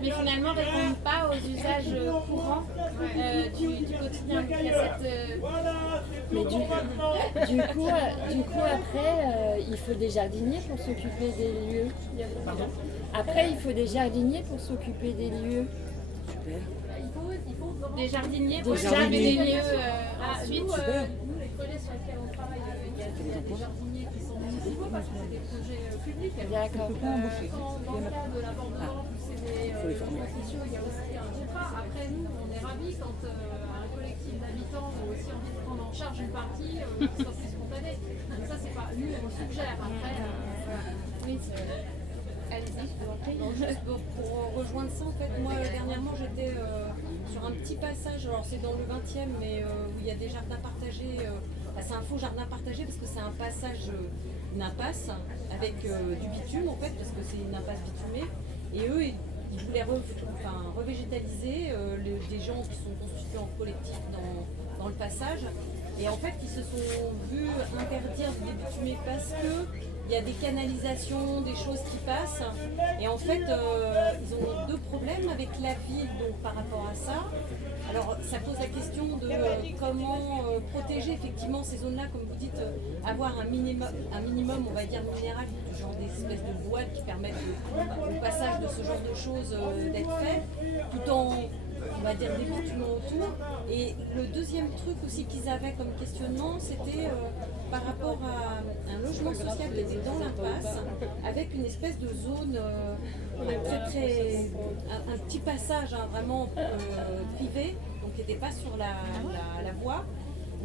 mais finalement ne répondent pas aux usages courants du quotidien. Il y a cette, Mais du coup après, il faut des jardiniers pour s'occuper des lieux. Après, il faut des jardiniers pour s'occuper des lieux. Il faut des jardiniers pour Des s'occuper des jardiniers. lieux ensuite. Nous, les projets sur lesquels on travaille, il y a des jardiniers qui sont municipaux parce que c'est des projets publics. D'accord. Dans le cas de l'abordement, c'est des logements sociaux, il y a aussi un contrat. Après, nous, on est ravis quand un collectif d'habitants a aussi envie de prendre en charge une partie qui soit plus spontanée. Ça, c'est pas nous, on le suggère. Après, Allez-y, je vous en prie. Non, juste pour rejoindre ça, en fait, moi dernièrement j'étais sur un petit passage, alors c'est dans le 20e, mais où il y a des jardins partagés. C'est un faux jardin partagé parce que c'est un passage, une impasse avec du bitume en fait, parce que c'est une impasse bitumée. Et eux, ils voulaient revégétaliser des gens qui sont constitués en collectif dans le passage. Et en fait, ils se sont vus interdire de bitumer parce que il y a des canalisations, des choses qui passent. Et en fait, ils ont deux problèmes avec la ville donc, par rapport à ça. Alors, ça pose la question de comment protéger effectivement ces zones-là, comme vous dites, avoir un minimum, on va dire, minéral, genre des espèces de voiles qui permettent au passage de ce genre de choses d'être fait, tout en, on va dire, des bituments autour. Et le deuxième truc aussi qu'ils avaient comme questionnement, c'était par rapport à un logement social qui était dans l'impasse, avec une espèce de zone, un petit passage vraiment privé, donc qui n'était pas sur la voie,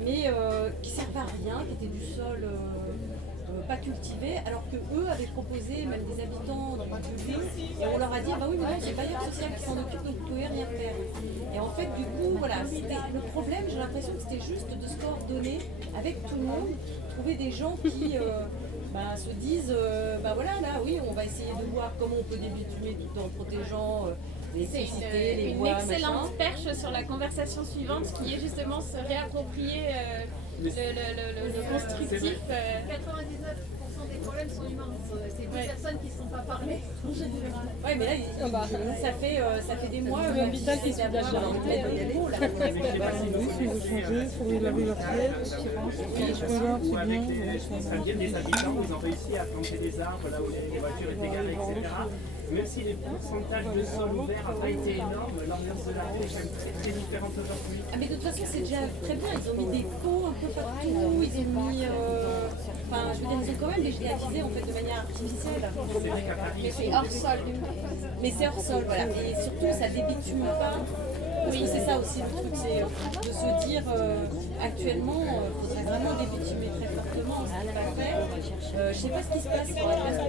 mais qui ne servait à rien, qui était du sol pas cultivé, alors que eux avaient proposé, même des habitants du lieu, et on leur a dit bah oui mais non, c'est le bailleur social qui s'en occupe, donc vous pouvez rien faire. Et en fait du coup voilà, c'était le problème, j'ai l'impression que c'était juste de se coordonner avec tout le monde, trouver des gens qui se disent voilà là oui on va essayer de voir comment on peut débitumer tout en protégeant l'électricité, les bois, une excellente perche sur la conversation suivante qui est justement se réapproprier le constructif. 99% des problèmes sont humains. C'est des personnes qui ne se sont pas parlées en général. Oui, mais là, ça fait des mois L'hôpital qui se soulage la ou avec ça vient des habitants, ils ont réussi à planter des arbres là où les voitures étaient garées, etc. Même si les pourcentages de sol ouvert n'ont pas été énormes, l'ambiance de la ville est quand même très, très différente aujourd'hui. Ah mais de toute façon c'est déjà très bien, ils ont mis des pots un peu partout, ils ont mis... je veux dire, ils ont quand même végétalisé en fait de manière artificielle. C'est vrai qu'à Paris, c'est hors sol. Mais c'est hors sol, voilà. Et surtout ça débitume pas. Oui, c'est ça aussi le truc, c'est de se dire actuellement, il faudrait vraiment débitumer très fortement, ce n'est pas fait. Je ne sais pas ce qui se passe sur la place de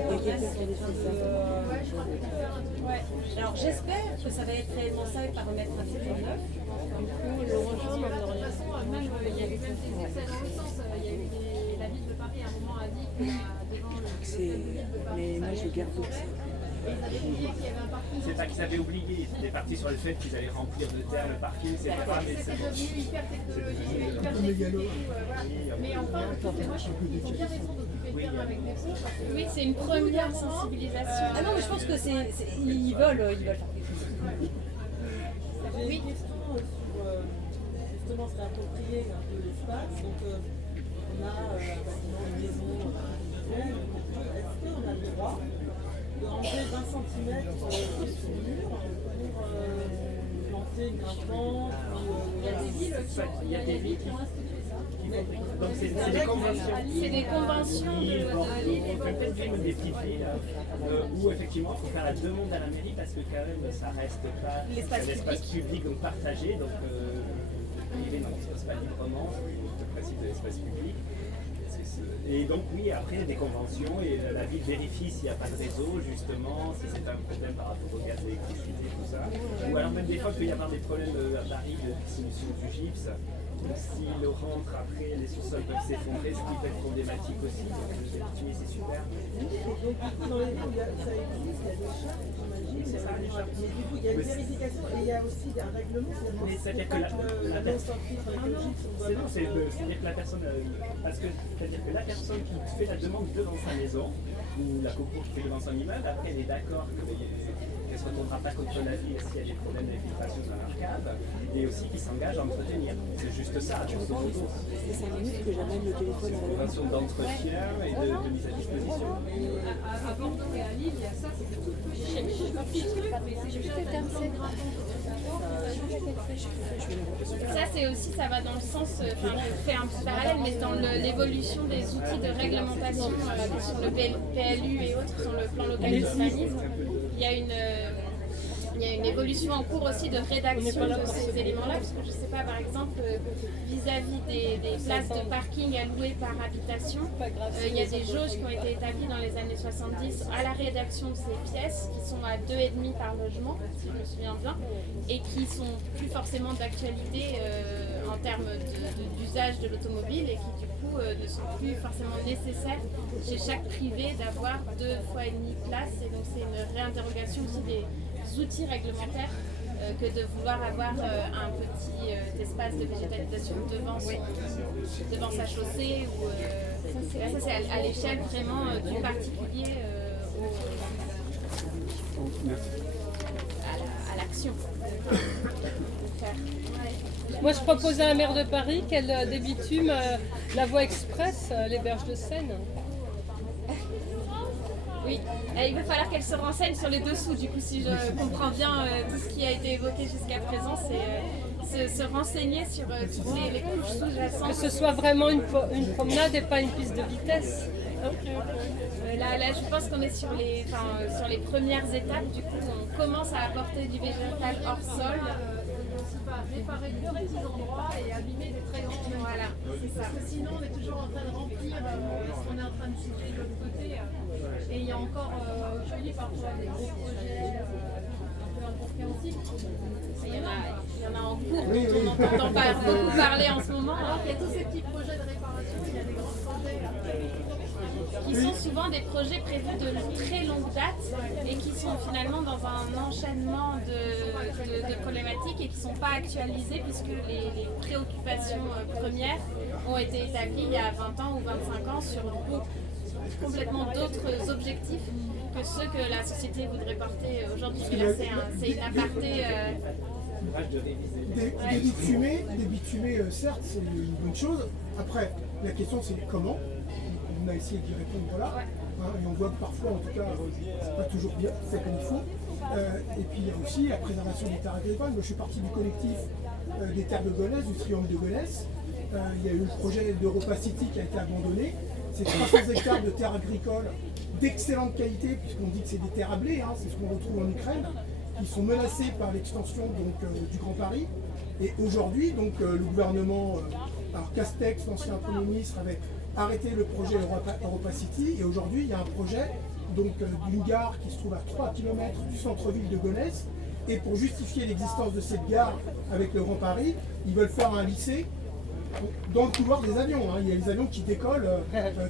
Alors j'espère que ça va être réellement ça et pas remettre un site en neuf. De toute façon, même il y a eu même des excès dans le sens, il y a eu la ville de Paris à un moment a dit que devant le ville de Paris, mais moi je garde ça. Ils avaient oublié qu'il y avait un parking. C'est pas qu'ils avaient oublié, ils étaient partis sur le fait qu'ils allaient remplir de terre le parking, etc. Mais c'est devenu hyper technologique, hyper technique. Mais enfin, moi je trouve qu'ils ont bien raison d'occuper le terrain avec des sons. Oui, c'est une première sensibilisation. Ah non, mais je pense que ils veulent faire quelque chose. J'ai une question sur justement se réapproprier un peu l'espace. Donc on a un bâtiment, une maison individuelle. Est-ce qu'on a le droit de ranger 20 cm sur le mur pour planter une plante? il y a des villes qui ont institué ça. Donc c'est des conventions. C'est des conventions de des petites villes où effectivement il faut faire la demande à la mairie parce que quand même ça reste pas l'espace public donc partagé, donc le privé n'en dispose pas librement, le principe de l'espace public. Et donc oui, après il y a des conventions et la ville vérifie s'il n'y a pas de réseau justement, si c'est un problème par rapport au gaz, à l'électricité, tout ça. Ou alors même des fois il peut y avoir des problèmes à Paris de dissolution du gypse. S'il rentre après, les sous-sols peuvent s'effondrer, ce qui peut être problématique aussi. Donc le bitume c'est super. Donc dans les villes, ça existe, il y a des chartes, j'imagine. C'est ça, les chartes. Mais du coup, il y a une vérification et il y a aussi un règlement. C'est-à-dire que la personne. C'est-à-dire que la personne. C'est-à-dire que la personne qui fait la demande devant sa maison, ou la copropriété qui fait devant son immeuble, après elle est d'accord qu'elle ne se retournera pas contre la ville s'il y a des problèmes d'infiltration dans l'arcade, et aussi qui s'engage à entretenir. C'est juste ça, juste au photo. C'est 5 minutes que j'amène le téléphone. C'est une convention d'entretien et de mise à disposition. À Bordeaux et à Lille, il y a ça, c'est tout petit. Ça c'est aussi, ça va dans le sens, je fais un petit parallèle, mais dans l'évolution des outils de réglementation sur le PLU et autres, sur le plan local d'urbanisme. Il y a Il y a une évolution en cours aussi de rédaction de ces éléments-là, parce que je ne sais pas, par exemple, vis-à-vis des places de parking allouées par habitation, il y a des jauges qui ont été établies dans les années 70 à la rédaction de ces pièces, qui sont à 2,5 par logement, si je me souviens bien, et qui sont plus forcément d'actualité en termes d'usage de l'automobile, et qui du coup ne sont plus forcément nécessaires chez chaque privé d'avoir 2,5 fois places, et donc c'est une réinterrogation aussi des outils réglementaires que de vouloir avoir un petit espace de végétalisation devant sa chaussée. Ou, ça c'est à l'échelle vraiment du particulier à l'action. Moi, je proposais à la maire de Paris qu'elle débitume la voie express, les berges de Seine. Oui, il va falloir qu'elle se renseigne sur les dessous, du coup, si je comprends bien tout ce qui a été évoqué jusqu'à présent, c'est se renseigner sur toutes les couches sous-jacentes. Que ce soit vraiment une promenade et pas une piste de vitesse. Là, je pense qu'on est sur les premières étapes, du coup, on commence à apporter du végétal hors sol. Réparer deux petits endroits et abîmer des très grands. Voilà, c'est ça. Parce que sinon, on est toujours en train de remplir ce qu'on est en train de citer de l'autre côté. Et il y a encore aujourd'hui parfois des gros projets un peu incompréhensibles. Il y en a en cours dont on entend beaucoup parler en ce moment. Alors qu'il y a tous ces petits projets de réparation, il y a des grands projets qui sont souvent des projets prévus de très longue date et qui sont finalement dans un enchaînement de problématiques et qui ne sont pas actualisés puisque les préoccupations premières ont été établies il y a 20 ans ou 25 ans sur complètement d'autres objectifs que ceux que la société voudrait porter aujourd'hui. Mais là, c'est une aparté. Débitumer, certes, c'est une bonne chose. Après, la question, c'est comment. On a essayé d'y répondre là, et on voit que parfois, en tout cas, c'est pas toujours bien fait comme il faut. Et puis il y a aussi la préservation des terres agricoles. Moi, je suis partie du collectif des terres de Gonesse, du triangle de Gonesse. Il y a eu le projet d'Europa City qui a été abandonné. C'est 300 hectares de terres agricoles d'excellente qualité, puisqu'on dit que c'est des terres à blé, c'est ce qu'on retrouve en Ukraine, qui sont menacées par l'extension du Grand Paris. Et aujourd'hui, le gouvernement, alors Castex, l'ancien Premier ministre, avait arrêté le projet Europa City, et aujourd'hui il y a un projet d'une gare qui se trouve à 3 km du centre-ville de Gonesse, et pour justifier l'existence de cette gare avec le Grand Paris, ils veulent faire un lycée dans le couloir des avions. Il y a les avions qui décollent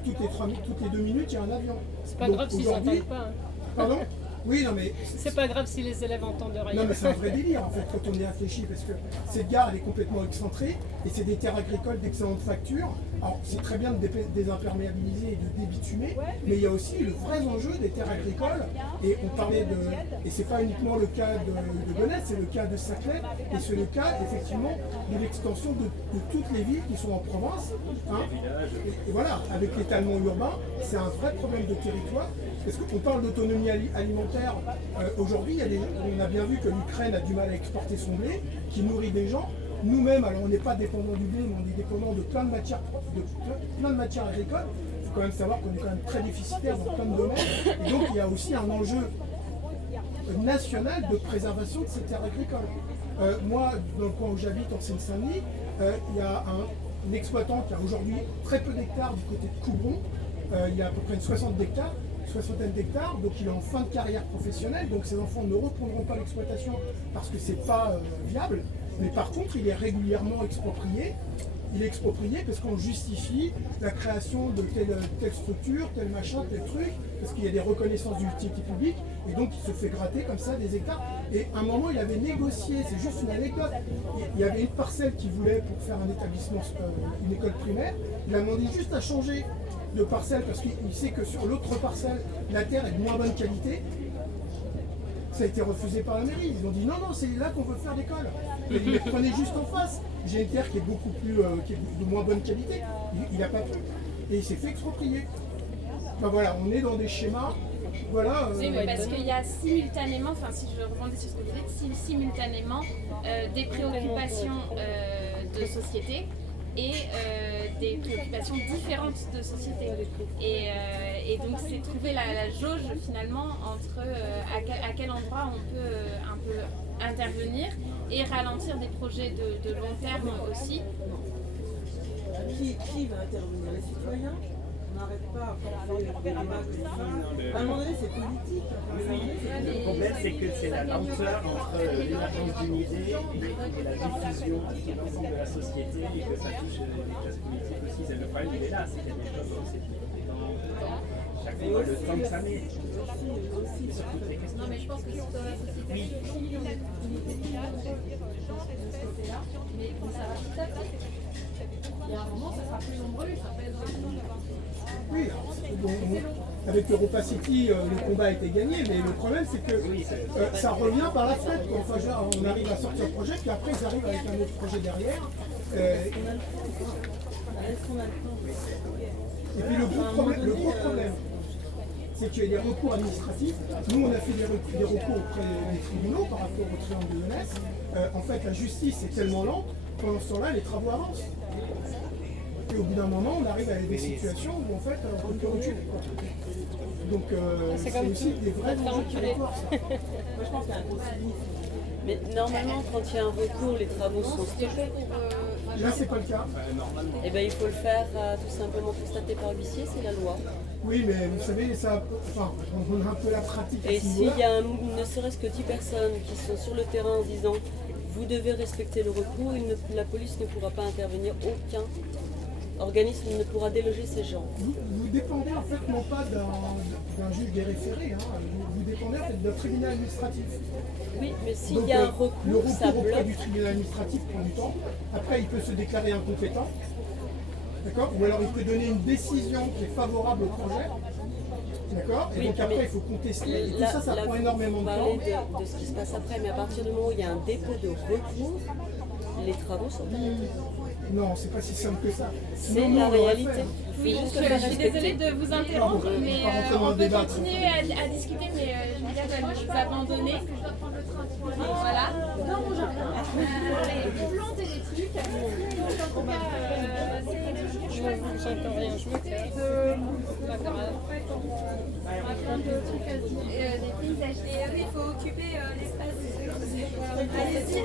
toutes les 2 minutes, il y a un avion. C'est pas grave s'ils n'entendent pas. Pardon ? Oui, non mais... C'est pas grave si les élèves entendent rien. Non mais c'est un vrai délire en fait quand on y réfléchit, parce que cette gare elle est complètement excentrée et c'est des terres agricoles d'excellente facture. Alors c'est très bien de désimperméabiliser et de débitumer, mais il y a aussi le vrai enjeu des terres agricoles, et on parlait de... Et c'est pas uniquement le cas de Gonesse, c'est le cas de Saclay, et c'est le cas effectivement de l'extension de toutes les villes qui sont en province. Et voilà, avec l'étalement urbain, c'est un vrai problème de territoire, parce qu'on parle d'autonomie alimentaire. Aujourd'hui, on a bien vu que l'Ukraine a du mal à exporter son blé, qui nourrit des gens. Nous-mêmes, alors on n'est pas dépendant du blé, mais on est dépendant de plein de matières agricoles. Il faut quand même savoir qu'on est quand même très déficitaire dans plein de domaines. Et donc il y a aussi un enjeu national de préservation de ces terres agricoles. Moi, dans le coin où j'habite, en Seine-Saint-Denis, il y a un exploitant qui a aujourd'hui très peu d'hectares du côté de Coubron. Il y a à peu près une soixantaine d'hectares, donc il est en fin de carrière professionnelle, donc ses enfants ne reprendront pas l'exploitation parce que c'est pas viable, mais par contre il est régulièrement exproprié. Il est exproprié parce qu'on justifie la création de telle structure, tel machin, tel truc, parce qu'il y a des reconnaissances d'utilité publique, et donc il se fait gratter comme ça des hectares. Et à un moment il avait négocié, c'est juste une anecdote, il y avait une parcelle qu'il voulait pour faire un établissement, une école primaire, il a demandé juste à changer de parcelle parce qu'il sait que sur l'autre parcelle, la terre est de moins bonne qualité. Ça a été refusé par la mairie. Ils ont dit non, c'est là qu'on veut faire l'école. Mais prenez juste en face. J'ai une terre qui est beaucoup plus, qui est de moins bonne qualité. Il n'a pas pu. Et il s'est fait exproprier. Ben voilà, on est dans des schémas. Voilà. Oui, mais parce qu'il y a simultanément, enfin si je rebondis sur ce que vous dites, simultanément des préoccupations de société et des préoccupations différentes de société. Et et donc c'est trouver la jauge finalement entre à quel endroit on peut un peu intervenir et ralentir des projets de long terme aussi. Qui va intervenir? Les citoyens? On n'arrête pas à faire des débats comme ça. À un moment donné, c'est politique. Le problème, c'est que c'est la lenteur entre l'émergence d'une idée et la diffusion de l'ensemble de la société et que ça touche les classes politiques aussi. Le problème, il est là, c'est qu'il y a des choses comme c'est chaque fois le temps que ça met. Non, mais je pense que c'est dans la société. Oui. Mais ça va tout à fait. Il y a un moment, ça sera plus nombreux, ça pèsera plus. Oui, avec Europa City, le combat a été gagné, mais le problème c'est que ça revient par la fenêtre. Enfin, on arrive à sortir le projet, puis après ils arrivent avec un autre projet derrière. Et puis le gros problème, c'est qu'il y a des recours administratifs. Nous, on a fait des recours auprès des tribunaux par rapport au triangle de Lyonès. En fait, la justice est tellement lente, pendant ce temps-là, les travaux avancent. Et au bout d'un moment, on arrive à des situations où en fait, on peut reculer. Donc, c'est aussi des vrais enjeux de territoire. Moi, je pense qu'il y a un gros cynisme. Mais normalement, quand il y a un recours, les travaux sont stoppés. Là, c'est pas le cas. Eh bien, il faut le faire tout simplement constaté par l'huissier, c'est la loi. Oui, mais vous savez, ça, enfin, on a un peu la pratique. Et s'il y a ne serait-ce que 10 personnes qui sont sur le terrain en disant vous devez respecter le recours, la police ne pourra pas intervenir, aucun organisme ne pourra déloger ces gens. Vous dépendez en fait non pas d'un juge des référés, vous dépendez en fait d'un tribunal administratif. Oui, mais s'il y a un recours, le recours ça auprès bloque. du tribunal administratif prend du temps. Après, il peut se déclarer incompétent. D'accord? Ou alors il peut donner une décision qui est favorable au projet. D'accord? Et Oui, donc après, il faut contester. Et tout ça prend énormément de temps. Vous parlez de ce qui se passe après, mais à partir du moment où il y a un dépôt de recours, les travaux sont arrêtés. Non, c'est pas si simple que ça. C'est Non, la on l'aurait réalité. fait. Oui, je suis désolée de vous interrompre, mais on peut continuer à discuter, mais Julia va nous abandonner. Voilà. Non, j'ai rien. Les plantes et les trucs. En tout cas, c'est J'entends rien, je me casse. Pas grave. plein de trucs à se dire. Des paysages. Et oui, il faut occuper l'espace.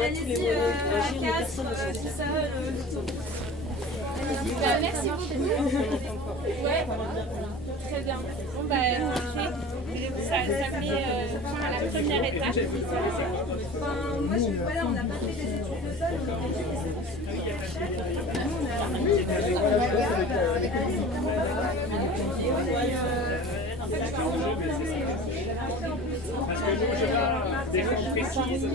Allez-y, à 4, tout ça. Bah, merci beaucoup. Ouais, très bien. Bon, bah, ça met à la première étape. Enfin, moi, voilà, on n'a pas fait des études de sol, on a dit que Parce que nous, je vois des choses précises.